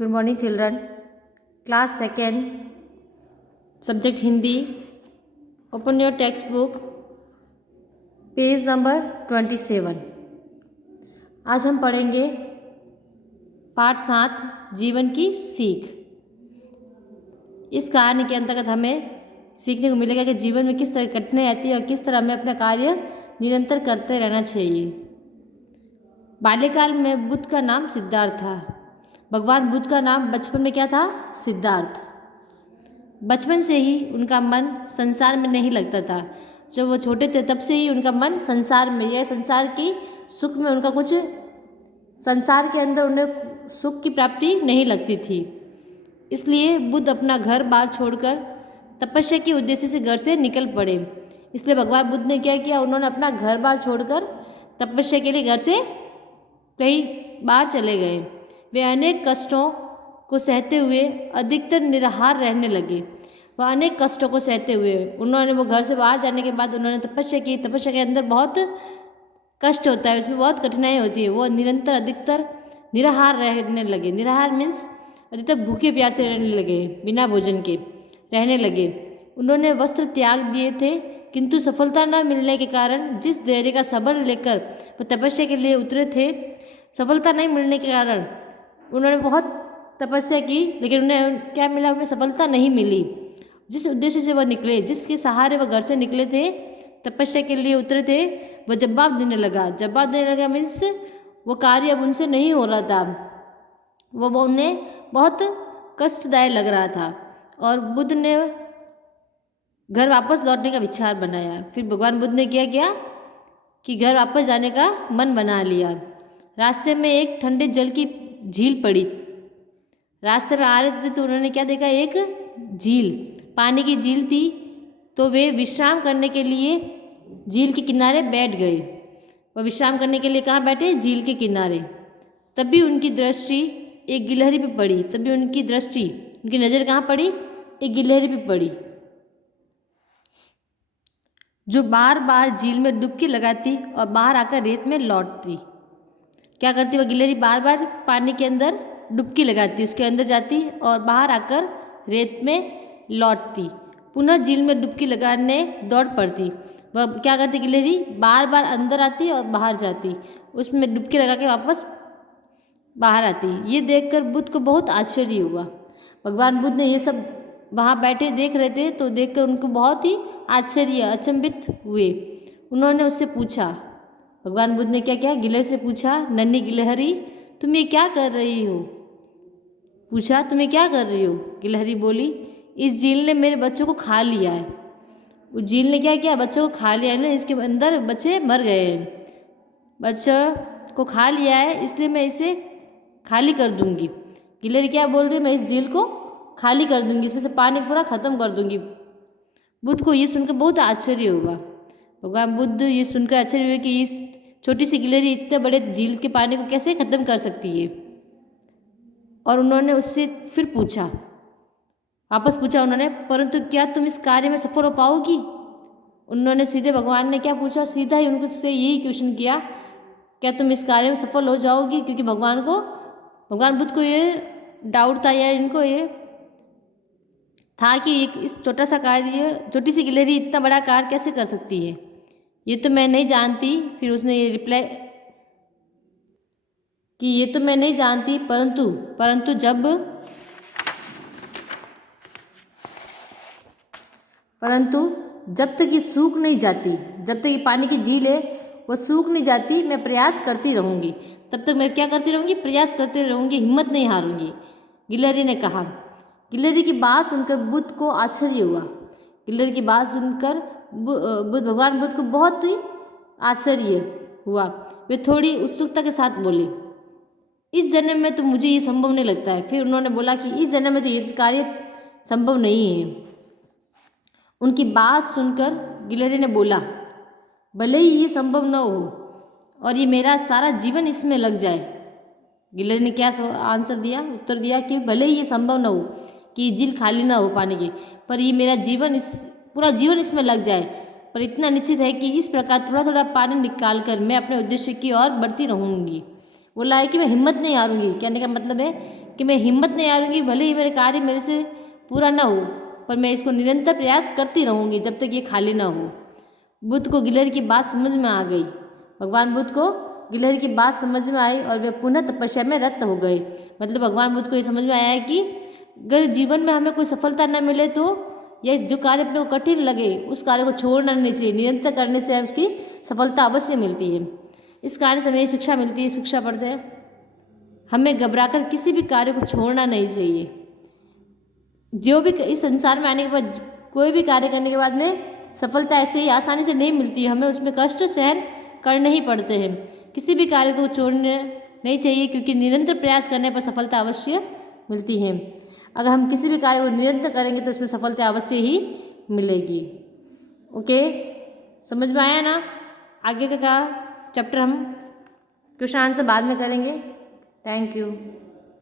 Good morning, children. Class 2nd, subject Hindi. Open your textbook, page number 27. आज हम पढ़ेंगे पाठ 7 जीवन की सीख। इस कहानी के अंतर्गत हमें सीखने को मिलेगा कि जीवन में किस तरह की कठिनाई आती है और किस तरह हमें अपना कार्य निरंतर करते रहना चाहिए। बाल्यकाल में बुद्ध का नाम सिद्धार्थ था। भगवान बुद्ध का नाम बचपन में क्या था? सिद्धार्थ। बचपन से ही उनका मन संसार में नहीं लगता था। जब वो छोटे थे तब से ही उनका मन संसार में या संसार की सुख में उनका कुछ संसार के अंदर उन्हें सुख की प्राप्ति नहीं लगती थी। इसलिए बुद्ध अपना घर बार छोड़कर तपस्या के उद्देश्य से घर से निकल पड़े। इसलिए भगवान बुद्ध ने क्या किया? उन्होंने अपना घर बार छोड़कर तपस्या के लिए घर से कहीं बाहर चले गए। वे अनेक कष्टों को सहते हुए अधिकतर निराहार रहने लगे। वह अनेक कष्टों को सहते हुए उन्होंने वो घर से बाहर जाने के बाद उन्होंने तपस्या की। तपस्या के अंदर बहुत कष्ट होता है, उसमें बहुत कठिनाई होती है। वो निरंतर अधिकतर निराहार रहने लगे। निराहार मीन्स अधिकतर भूखे प्यासे रहने लगे, बिना भोजन के रहने लगे। उन्होंने वस्त्र त्याग दिए थे, किंतु सफलता न मिलने के कारण जिस धैर्य का सबर लेकर वो तपस्या के लिए उतरे थे, सफलता नहीं मिलने के कारण उन्होंने बहुत तपस्या की, लेकिन उन्हें क्या मिला? उन्हें सफलता नहीं मिली। जिस उद्देश्य से वह निकले, जिसके सहारे वह घर से निकले थे, तपस्या के लिए उतरे थे, वह जवाब देने लगा। जवाब देने लगा मीन्स वो कार्य अब उनसे नहीं हो रहा था। वो उन्हें बहुत कष्टदायक लग रहा था और बुद्ध ने घर वापस लौटने का विचार बनाया। फिर भगवान बुद्ध ने क्या किया कि घर वापस जाने का मन बना लिया। रास्ते में एक ठंडे जल की झील पड़ी। रास्ते में आ रहे थे तो उन्होंने क्या देखा? एक झील, पानी की झील थी। तो वे विश्राम करने के लिए झील के किनारे बैठ गए। वह विश्राम करने के लिए कहाँ बैठे? झील के किनारे। तभी उनकी दृष्टि एक गिलहरी पे पड़ी। तभी उनकी दृष्टि, उनकी नज़र कहाँ पड़ी? एक गिलहरी पे पड़ी, जो बार बार झील में डुबकी लगाती और बाहर आकर रेत में लौटती। क्या करती वह गिलहरी? बार बार पानी के अंदर डुबकी लगाती, उसके अंदर जाती और बाहर आकर रेत में लौटती। पुनः झील में डुबकी लगाने दौड़ पड़ती। वह क्या करती गिलहरी? बार बार अंदर आती और बाहर जाती, उसमें डुबकी लगा के वापस बाहर आती। ये देखकर बुद्ध को बहुत आश्चर्य हुआ। भगवान बुद्ध ने ये सब वहाँ बैठे देख रहे थे, तो देखकर उनको बहुत ही आश्चर्य, अचंभित हुए। उन्होंने उससे पूछा, भगवान बुद्ध ने क्या किया? गिलहरी से पूछा, नन्ही गिलहरी तुम ये क्या कर रही हो? पूछा, तुम्हें क्या कर रही हो? गिलहरी बोली, इस झील ने मेरे बच्चों को खा लिया है। उस झील ने क्या किया? बच्चों को खा लिया है ना, इसके अंदर बच्चे मर गए हैं। बच्चों को खा लिया है, इसलिए मैं इसे खाली कर दूंगी। गिलहरी क्या बोल रही है? मैं इस झील को खाली कर दूंगी, इसमें से पानी पूरा खत्म कर दूंगी। बुद्ध को ये सुनकर बहुत आश्चर्य हुआ। भगवान बुद्ध ये सुनकर आश्चर्य हुए कि इस छोटी सी गिलहरी इतने बड़े झील के पानी को कैसे खत्म कर सकती है। और उन्होंने उससे फिर पूछा, वापस पूछा उन्होंने, परंतु क्या तुम इस कार्य में सफल हो पाओगी? उन्होंने सीधे, भगवान ने क्या पूछा? सीधा ही उनको से यही क्वेश्चन किया, क्या तुम इस कार्य में सफल हो जाओगी? क्योंकि भगवान बुद्ध को ये डाउट था, या इनको ये था कि इस छोटा सा कार्य, छोटी सी गिलहरी इतना बड़ा कार्य कैसे कर सकती है, ये तो मैं नहीं जानती। फिर उसने ये रिप्लाई कि ये तो मैं नहीं जानती, परंतु जब तक ये सूख नहीं जाती, जब तक ये पानी की झील है वो सूख नहीं जाती, मैं प्रयास करती रहूँगी। तब तक मैं क्या करती रहूँगी? प्रयास करती रहूँगी, हिम्मत नहीं हारूंगी, गिलहरी ने कहा। गिलहरी की बात सुनकर बुद्ध को आश्चर्य हुआ। गिलहरी की बात सुनकर भगवान बुद्ध को बहुत ही आश्चर्य हुआ। वे थोड़ी उत्सुकता के साथ बोले, इस जन्म में तो मुझे ये संभव नहीं लगता है। फिर उन्होंने बोला कि इस जन्म में तो ये कार्य संभव नहीं है। उनकी बात सुनकर गिलहरी ने बोला, भले ही ये संभव न हो और ये मेरा सारा जीवन इसमें लग जाए। गिलहरी ने क्या आंसर दिया, उत्तर दिया कि भले ही ये संभव न हो कि ये झील खाली ना हो पानी की, पर ये मेरा जीवन, पूरा जीवन इसमें लग जाए। पर इतना निश्चित है कि इस प्रकार थोड़ा थोड़ा पानी निकाल कर मैं अपने उद्देश्य की ओर बढ़ती रहूँगी। बोला है कि मैं हिम्मत नहीं हारूंगी। कहने का मतलब है कि मैं हिम्मत नहीं हारूंगी, भले ही मेरे कार्य मेरे से पूरा ना हो, पर मैं इसको निरंतर प्रयास करती रहूंगी जब तक ये खाली ना हो। बुद्ध को गिलहरी की बात समझ में आ गई। भगवान बुद्ध को गिलहरी की बात समझ में आई और वे पुनः तपस्या में रत हो गए। मतलब भगवान बुद्ध को ये समझ में आया है कि अगर जीवन में हमें कोई सफलता न मिले तो यह जो कार्य अपने को कठिन लगे उस कार्य को छोड़ना नहीं चाहिए, निरंतर करने से उसकी सफलता अवश्य मिलती है। इस कारण से हमें ये शिक्षा मिलती है, शिक्षा पढ़ते हैं, हमें घबराकर किसी भी कार्य को छोड़ना नहीं चाहिए। जो भी इस संसार में आने के बाद कोई भी कार्य करने के बाद में सफलता ऐसे ही आसानी से नहीं मिलती है, हमें उसमें कष्ट सहन करने ही पड़ते हैं। किसी भी कार्य को छोड़ना नहीं चाहिए, क्योंकि निरंतर प्रयास करने पर सफलता अवश्य मिलती है। अगर हम किसी भी कार्य को निरंतर करेंगे तो इसमें सफलता अवश्य ही मिलेगी। ओके, समझ में आया ना? आगे का चैप्टर हम क्वेश्चन आंसर बाद में करेंगे। Thank you.